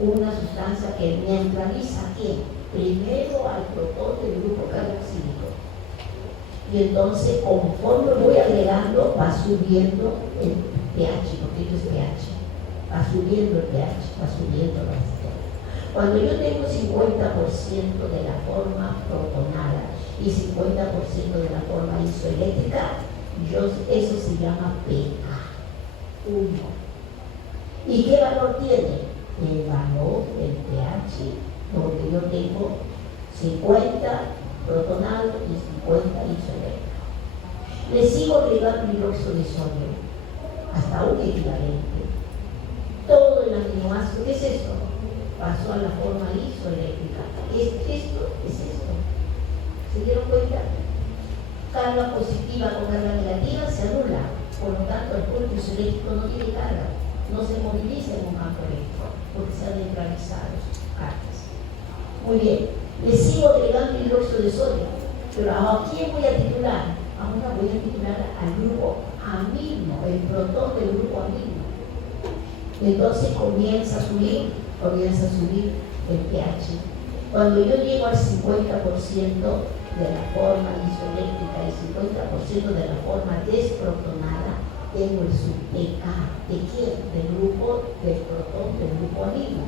una sustancia que neutraliza ¿a quién? Primero al protón del grupo carboxílico. Y entonces, conforme voy agregando, va subiendo el pH, porque esto es pH. Va subiendo el pH, va subiendo la resistol. Cuando yo tengo 50% de la forma protonada y 50% de la forma isoeléctrica, eso se llama pH 1. ¿Y qué valor tiene? El valor del pH, donde yo tengo 50 protonado y 50 isoeléctrico. Le sigo agregando hidróxido de sodio hasta un equivalente. Todo el aminoácido, ¿qué es esto? Pasó a la forma isoeléctrica. Esto es esto. ¿Se dieron cuenta? Carga positiva con carga negativa se anula. Por lo tanto, el cuerpo isoeléctrico no tiene carga. No se moviliza en un campo eléctrico porque se han neutralizado sus cargas. Muy bien. Le sigo agregando hidróxido de sodio. Pero ¿a quién voy a titular? Ahora voy a titular al grupo amino, el protón del grupo amino. Entonces comienza a subir el pH. Cuando yo llego al 50% de la forma isoeléctrica y 50% de la forma desprotonada, tengo el sub-pK. ¿De quién? Del protón del grupo amino.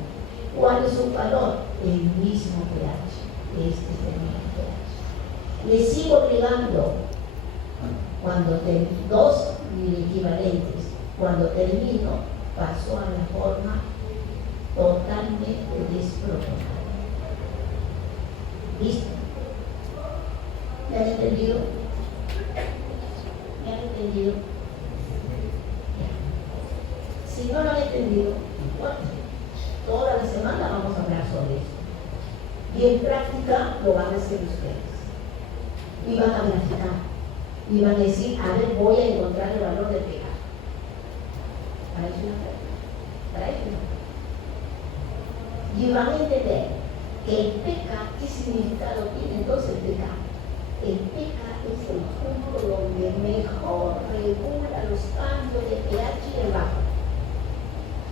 ¿Cuál es su valor? El mismo pH. Este es el mismo pH. Le sigo agregando cuando tengo dos equivalentes. Cuando termino, paso a la forma totalmente desprotonada. ¿Listo? ¿Me han entendido? ¿Me han entendido? Si no lo han entendido, bueno, toda la semana vamos a hablar sobre eso. Y en práctica lo van a hacer ustedes. Y van a graficar. Y van a decir, a ver, voy a encontrar el valor de pH. Para eso una práctica. Para eso una práctica. Y van a entender que el pH, ¿qué significado tiene entonces el pH? El pH es el punto donde mejor regula los cambios de pH y el bajo.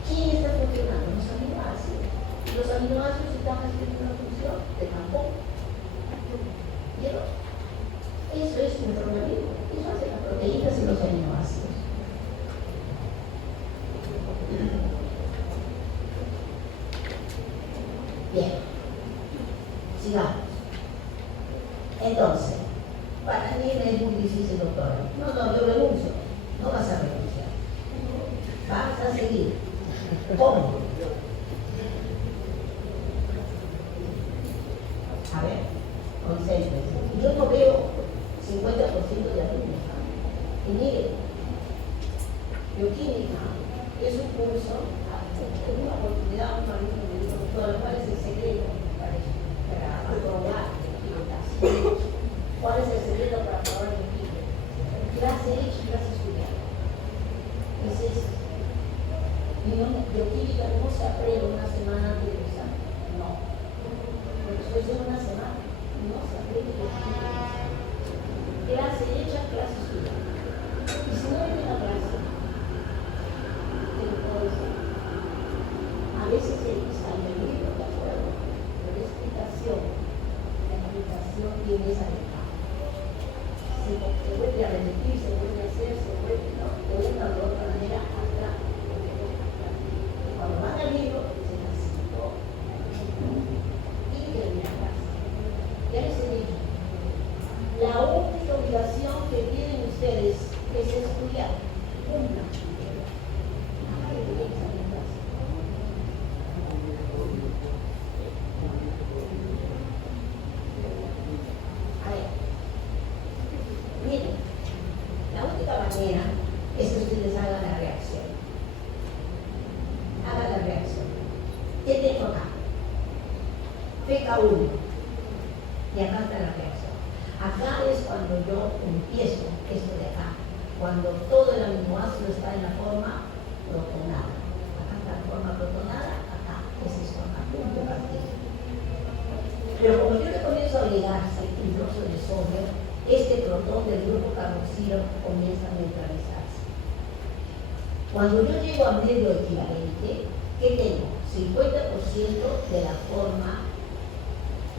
¿Quién está funcionando? Los aminoácidos. Los aminoácidos están haciendo una función de campo. ¿Vieron? Eso es nuestro organismo. Eso hace las proteínas y los aminoácidos. Bien. Sigamos. Entonces, para mí es muy difícil, doctora. No, yo renuncio. No vas a renunciar. Vas a seguir. ¿Cómo? A ver, concéntrense. Yo no veo 50% de alumnos. Y miren, bioquímica es un curso, en una oportunidad un alumno me dijo, doctora, ¿cuál es el secreto para aprobar bioquímica? ¿Cuál es el secreto para aprobar bioquímica? Clase hecha y clase estudiada. Es eso. Bioquímica no se aprende una semana antes del examen. No. Porque después de una semana no se aprende bioquímica. Clase hecha, clase estudiada. Y si no hay una clase, ¿qué le puedo decir? A veces se usa en el libro, de acuerdo, pero la explicación tiene esa ventaja. Se vuelve a repetir, se vuelve a hacer, se vuelve, ¿no? De una u otra manera hasta cuando van al libro, se facilitó. Tiene que venir a casa. Ya les he dicho. La única obligación que tienen ustedes es estudiar. Una. Nada de que examen en casa. A ver. Miren, la única manera es que ustedes hagan la reacción. Hagan la reacción. ¿Qué tengo acá? pK1. Y acá está la reacción. Acá es cuando yo empiezo esto de acá, cuando todo el aminoácido está en la forma protonada. Acá está la forma protonada, acá es esto, acá, punto de partida. Pero como yo le comienzo a agregar hidróxido de sodio, este protón del grupo carboxilo comienza a neutralizarse. Cuando yo llego a medio equivalente, ¿qué ¿qué tengo? 50% de la forma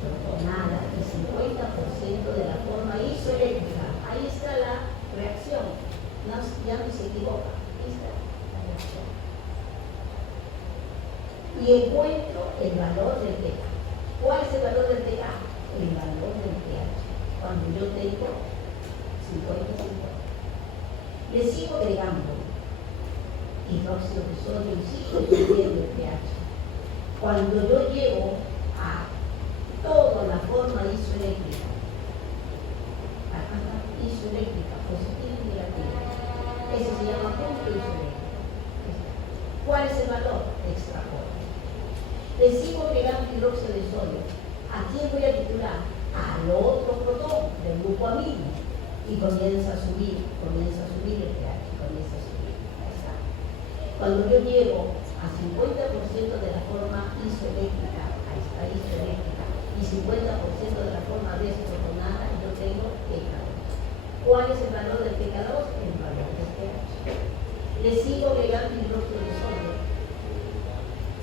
protonada y 50% de la forma isoeléctrica. Ahí está la reacción. No, ya no se equivoca. Ahí está la reacción. Y encuentro el valor del pH. ¿Cuál es el valor del pH? El valor del pH. Cuando yo tengo 50-50. Le sigo agregando hidróxido de sodio y sigo subiendo el pH. Cuando yo llego a toda la forma isoeléctrica, isoeléctrica, positiva y negativa, ese se llama punto isoeléctrico. ¿Cuál es el valor? Extrapolar. Le sigo agregando hidróxido de sodio. ¿A quién voy a titular? Al otro protón del grupo amino. Y comienza a subir el pH, comienza a subir. Ahí está. Cuando yo llego a 50% de la forma isoeléctrica, ahí está isoeléctrica, y 50% de la forma desprotonada, yo tengo pK2. ¿Cuál es el valor del pK2? El valor del pH. Le sigo agregando hidróxido de sodio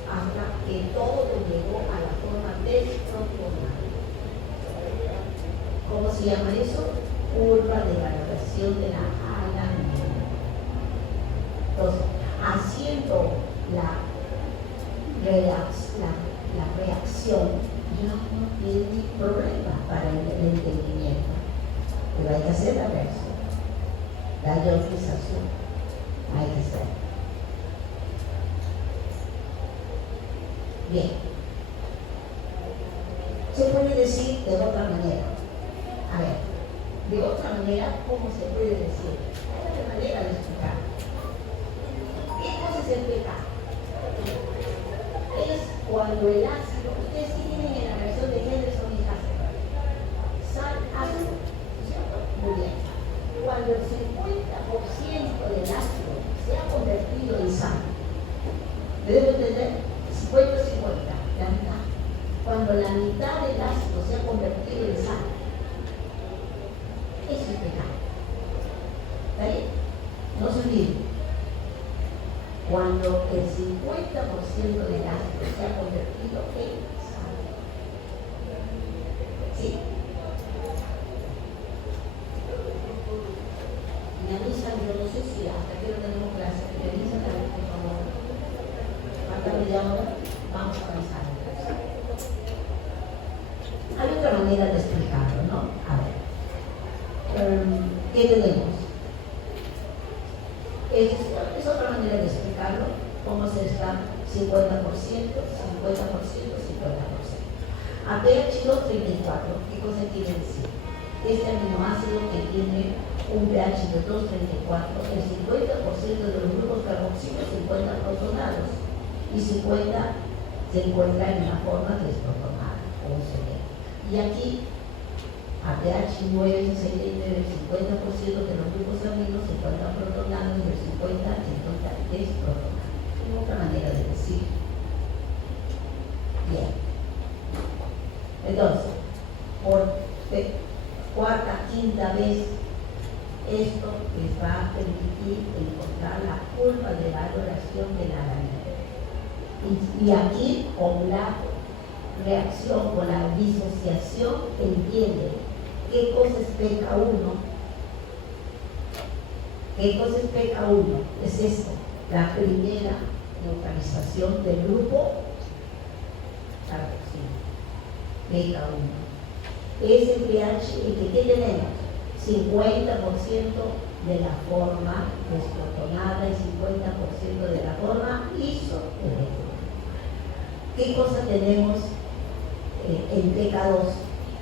hasta que todo llegó a la forma desprotonada. ¿Cómo se llama eso? Curva de valoración de la alanina. Entonces, haciendo la reacción, ya no tiene problema para el entendimiento. Pero hay que hacer la reacción, la ionización, hay que hacer. Bien. Se puede decir de otra manera. A ver, de otra manera, ¿cómo se puede decir? Hay otra manera de explicar. ¿Qué cosa es el pH? Es cuando el ácido, ustedes sí tienen en la reacción de Henderson y Haselbalch, sal, ácido, ¿cierto? Muy bien. Cuando el 50% del ácido se ha convertido en sal, ¿debo entender? 50-50, la mitad. Cuando la mitad del ácido se ha convertido en sal, eso es pH. ¿Está bien? No se olviden. Cuando el 50% del ácido se ha convertido en sal. ¿Sí? Me avisan, yo no sé si hasta que no tenemos clase, me avisan a ver, por favor. Hasta me llamo, vamos a avanzar en clase. Hay otra manera de explicarlo, ¿no? A ver. ¿Qué tenemos? Es otra manera de explicarlo, cómo se está 50%, 50%, 50%. A pH 234, ¿qué cosa quiere decir? Este aminoácido que tiene un pH de 234, el 50% de los grupos carboxílicos se encuentran protonados y 50 se encuentran en la forma desprotonada o isoeléctrica. Y aquí, a pH 9 se tiene el 50% de los grupos aminos se encuentran protonados y el 50% se encuentran desprotonados. Es otra manera de decir. Bien. Entonces, por cuarta, quinta vez, esto les va a permitir encontrar la curva de valoración de la alanina. Y aquí, con la reacción, con la disociación, entiende qué cosa es pK1. ¿Qué cosa es pK1? Es esto, la primera neutralización del grupo carboxílico. pK1. Es el pH en que ¿qué tenemos? 50% de la forma desprotonada y 50% de la forma isoeléctrica. ¿Qué cosa tenemos en pK2?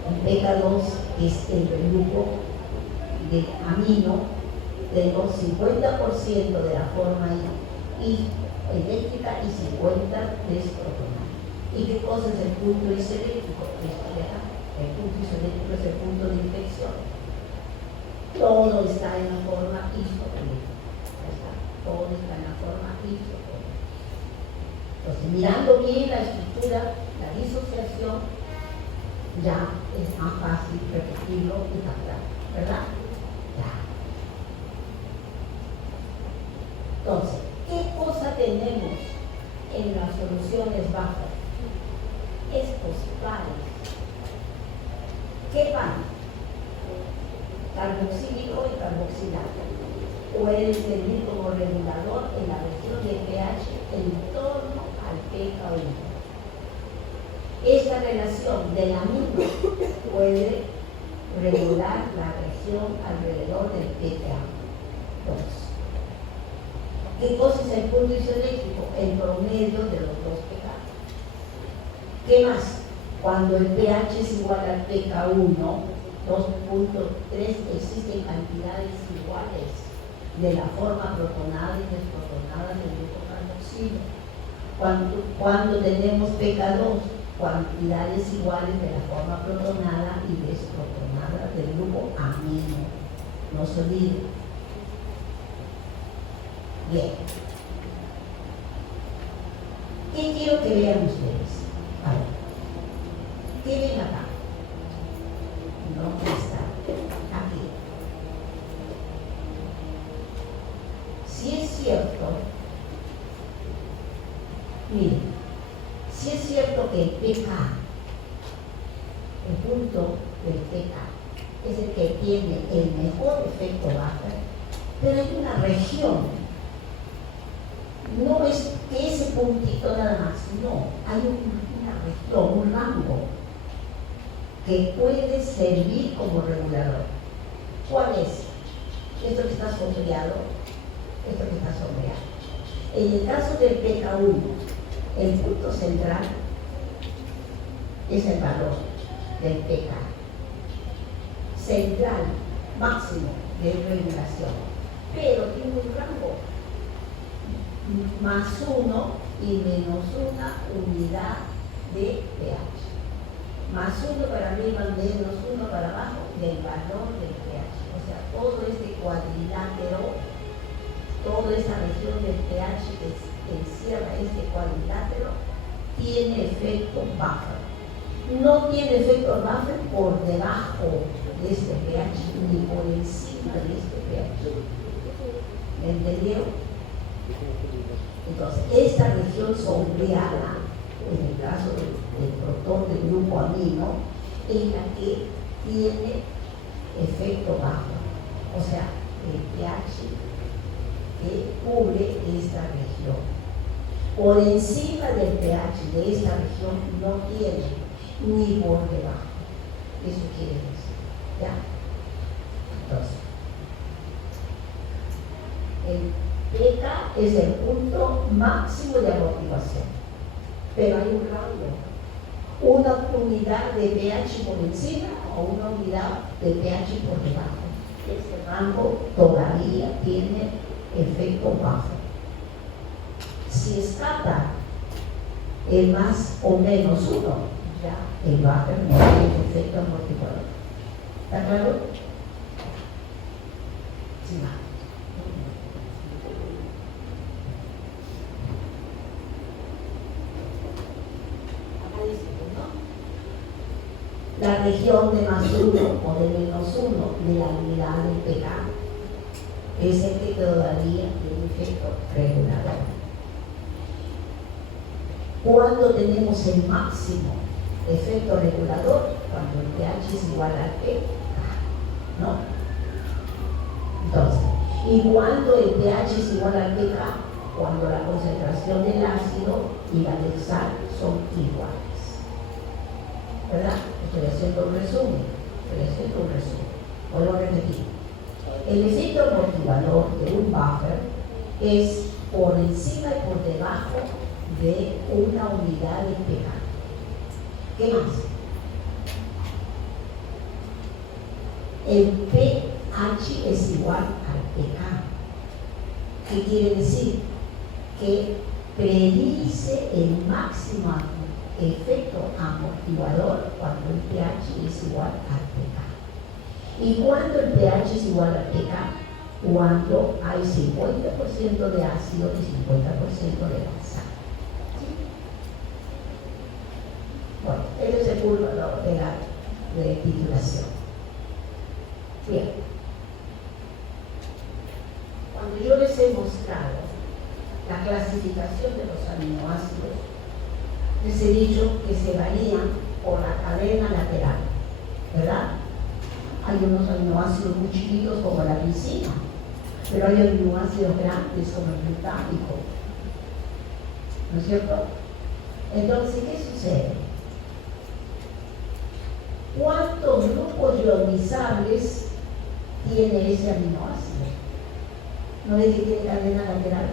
En pK2 es el grupo de amino, tenemos 50% de la forma eléctrica y 50% desprotonada. ¿Y qué cosa es el punto isoeléctrico? El punto isoeléctrico es el punto de inflexión. Todo está en la forma isoeléctrica. Todo está en la forma isoeléctrica. Entonces, mirando bien la estructura, la disociación, ya es más fácil repetirlo y captar, ¿verdad? Ya. Entonces, ¿qué cosa tenemos en la solución es baja. Estos pares, ¿qué van? Carboxílico y carboxilato. Puede servir como regulador en la región de pH en torno al pK1. Esta relación del amino puede regular la región alrededor del pK2. ¿Qué cosa es el punto isoeléctrico? El promedio de los dos pH. ¿Qué más? Cuando el pH es igual al pK1, 2.3, existen cantidades iguales de la forma protonada y desprotonada del grupo carboxilo. Cuando tenemos pK2, cantidades iguales de la forma protonada y desprotonada del grupo amino. No se olviden. Bien. ¿Qué quiero que vean ustedes? A ver. ¿Qué ven acá? No está aquí. Si es cierto, miren, si es cierto que el pK, el punto del pK, es el que tiene el mejor efecto Bacher, pero hay una región. No es que ese puntito nada más, no, hay una región, un rango que puede servir como regulador. ¿Cuál es? Esto que está sombreado, esto que está sombreado. En el caso del pK1, el punto central es el valor del pK. Central, máximo de regulación, pero tiene un rango más 1 y menos 1 unidad de pH. Más 1 para arriba, menos 1 para abajo del valor del pH. O sea, todo este cuadrilátero, toda esta región del pH que encierra este cuadrilátero, tiene efecto Bacher. No tiene efecto Bacher por debajo de este pH ni por encima de este pH. ¿Me entendieron? Entonces, esta región sombreada, en el caso del protón del grupo amino, es la que tiene efecto Bacher. O sea, el pH que cubre esta región. Por encima del pH de esta región no tiene, ni por debajo. Eso quiere decir. ¿Ya? Entonces, el pK es el punto máximo de amortiguación, pero hay un rango. Una unidad de pH por encima o una unidad de pH por debajo. Ese rango todavía tiene efecto Bacher. Si escapa el más o menos 1, ya el Bacher no tiene efecto amortiguador. ¿Está claro? Sí, más. La región de más 1 o de menos 1 de la unidad del pK es el que todavía tiene efecto regulador. ¿Cuándo tenemos el máximo efecto regulador? Cuando el pH es igual al pK, ¿no? Entonces, ¿y cuándo el pH es igual al pK? Cuando la concentración del ácido y la del sal son iguales. ¿Verdad? Estoy haciendo un resumen. Vuelvo a repetir. El efecto amortiguador de un Bacher es por encima y por debajo de una unidad de pH. ¿Qué más? El pH es igual al pK. ¿Qué quiere decir? Que predice el máximo efecto amortiguador cuando el pH es igual al pK. ¿Y cuando el pH es igual al pK? Cuando hay 50% de ácido y 50% de sal. ¿Sí? Bueno, ese es el curso de titulación. Bien. Cuando yo les he mostrado la clasificación de los aminoácidos, les he dicho que se varían por la cadena lateral, ¿verdad? Hay unos aminoácidos muy chiquitos como la glicina, pero hay aminoácidos grandes como el glutámico, ¿no es cierto? Entonces, ¿qué sucede? ¿Cuántos grupos ionizables tiene ese aminoácido? ¿No es que tiene cadena lateral?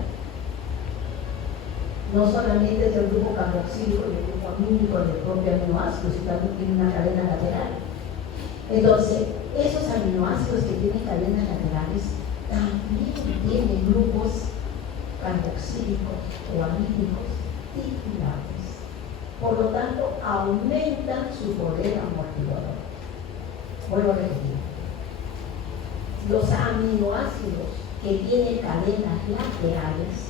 No solamente es el grupo carboxílico y el grupo amínico del propio aminoácido, sino también tiene una cadena lateral. Entonces, esos aminoácidos que tienen cadenas laterales también tienen grupos carboxílicos o amínicos titulares. Por lo tanto, aumentan su poder amortiguador. Vuelvo a repetir. Los aminoácidos que tienen cadenas laterales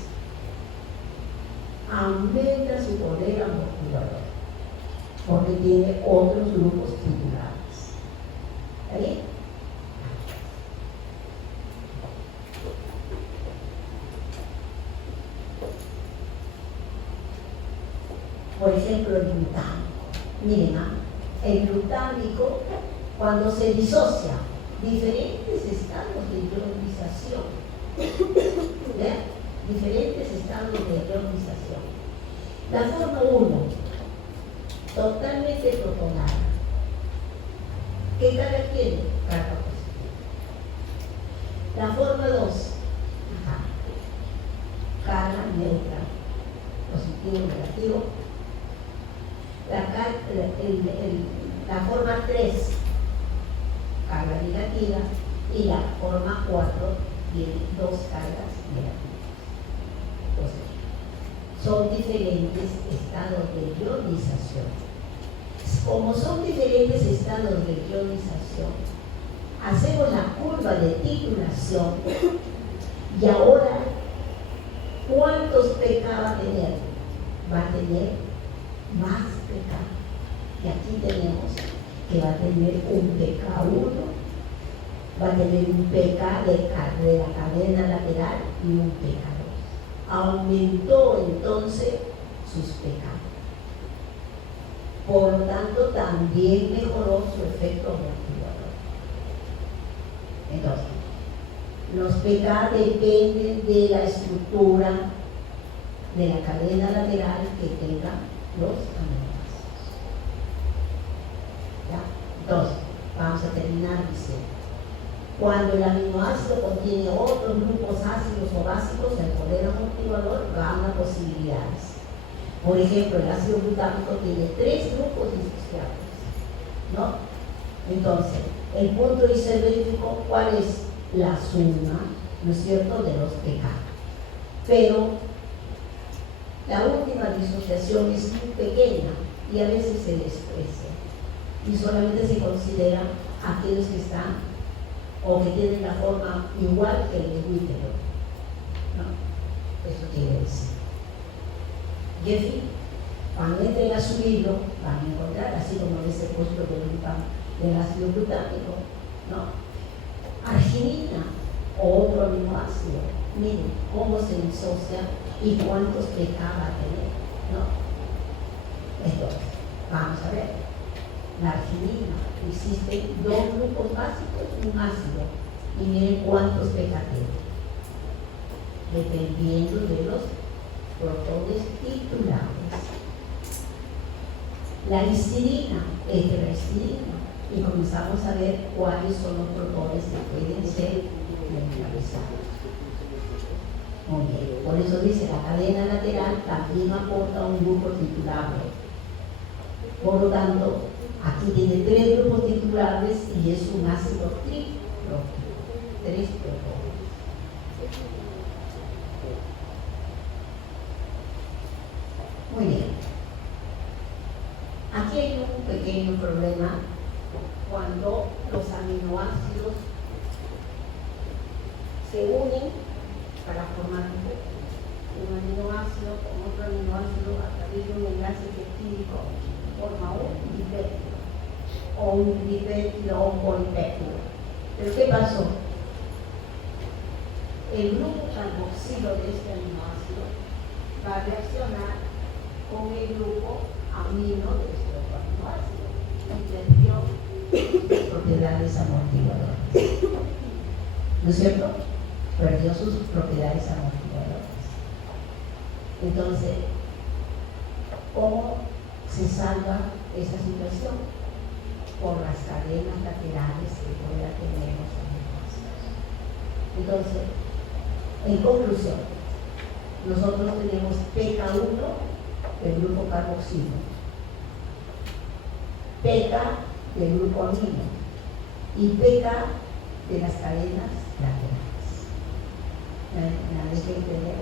aumenta su poder amortiguador porque tiene otros grupos titulares. ¿Está bien? Por ejemplo, el glutámico. Miren, el glutámico, cuando se disocia, diferentes estados de ionización, ¿ya? Diferentes estados de ionización. La forma 1, totalmente protonal. ¿Qué carga tiene? Carga positiva. La forma 2, carga neutra, positivo, negativo. La forma 3, carga negativa. Y la forma 4 tiene 2 cargas negativas. Entonces, son diferentes estados de ionización. Como son diferentes estados de ionización, hacemos la curva de titulación y ahora, ¿cuántos pK va a tener? Va a tener más pK. Y aquí tenemos que va a tener un pK1, va a tener un pK de la cadena lateral y un pK2. Aumentó entonces sus pK. Por lo tanto, también mejoró su efecto amortiguador. Entonces, los pK dependen de la estructura de la cadena lateral que tengan los aminoácidos. ¿Ya? Entonces, vamos a terminar diciendo. Cuando el aminoácido contiene otros grupos ácidos o básicos, el poder amortiguador gana posibilidades. Por ejemplo, el ácido glutámico tiene 3 grupos disociables, ¿no? Entonces, el punto isoeléctrico, ¿cuál es? La suma, ¿no es cierto?, de los pK. Pero la última disociación es muy pequeña y a veces se desprecia. Y solamente se considera aquellos que están o que tienen la forma igual que el glúteo, ¿no? Eso quiere decir. Y en fin, cuando entren a subirlo, van a encontrar, así como en ese puesto del ácido glutámico, ¿no? Arginina o otro aminoácido. Miren cómo se disocia y cuántos pK va a tener, ¿no? Entonces, vamos a ver. La arginina, existen 2 grupos básicos y un ácido. Y miren cuántos pK tiene. Dependiendo de los protones titulares. La histidina es de la histidina y comenzamos a ver cuáles son los protones que pueden ser neutralizados. Muy bien, por eso dice la cadena lateral también aporta un grupo titulable. Por lo tanto, aquí tiene 3 grupos titulares y es un ácido triprótico, 3 protones. Muy bien. Aquí hay un pequeño problema cuando los aminoácidos se unen para formar un aminoácido con otro aminoácido a través de un enlace peptídico forma un dipéptido o un dipéptido o un polipéptido. ¿Pero qué pasó? El grupo carboxilo de este aminoácido va a reaccionar con el grupo amino de estos aminoácidos y perdió propiedades amortiguadoras. ¿No es cierto? Perdió sus propiedades amortiguadoras. Entonces, ¿cómo se salva esa situación? Por las cadenas laterales que todavía tenemos en el Entonces, en conclusión, nosotros tenemos PK1 del grupo carboxilo, PK del grupo amino y PK de las cadenas laterales. ¿Me han que entender?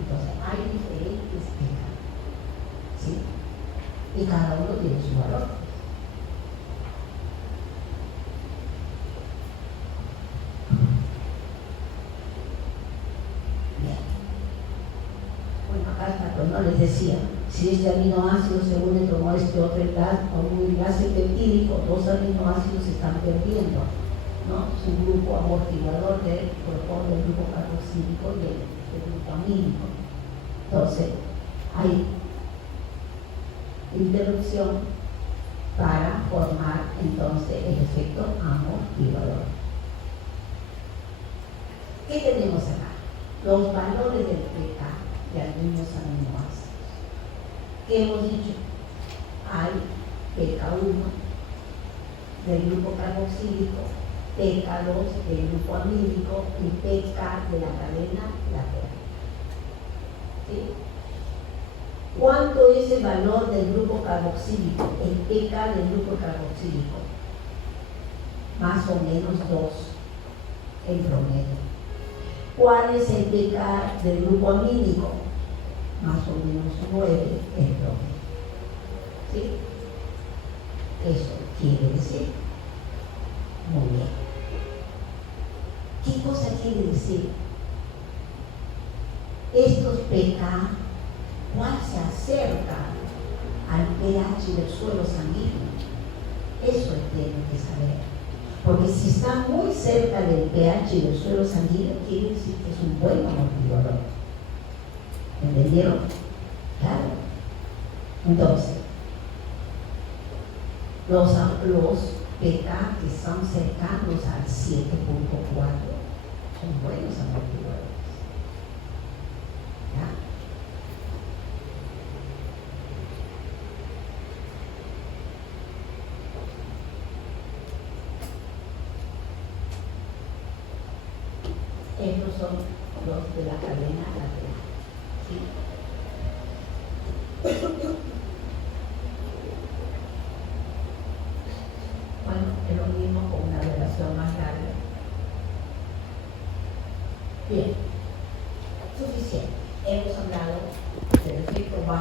Entonces, hay diferentes PK, ¿sí? Y cada uno tiene su valor. No les decía, si este aminoácido se une con este otro enlace, con un enlace peptídico, dos aminoácidos se están perdiendo, ¿no? Es un grupo amortiguador del grupo carboxílico y el grupo amínico. Entonces, hay interrupción para formar entonces el efecto amortiguador. ¿Qué tenemos acá? Los valores del pK de algunos aminoácidos. ¿Qué hemos dicho? Hay PK1 del grupo carboxílico, PK2 del grupo amínico y PK de la cadena lateral. ¿Sí? ¿Cuánto es el valor del grupo carboxílico? El PK del grupo carboxílico. Más o menos 2 en promedio. ¿Cuál es el PK del grupo amínico? Más o menos 9 en promedio. ¿Sí? Eso quiere decir. Muy bien. ¿Qué cosa quiere decir? Estos PK, ¿cuál se acerca al pH del suelo sanguíneo? Eso tienen que saber. Porque si está muy cerca del pH del suelo sanguíneo, quiere decir que es un buen amortiguador. ¿Entendieron? Claro. Entonces, los pK que son cercanos al 7.4 son buenos amortiguadores. ¿Ya? Estos son los de la cadena lateral. ¿Sí? Bueno, es lo mismo con una relación más larga. Bien, suficiente. Hemos hablado del efecto bajo.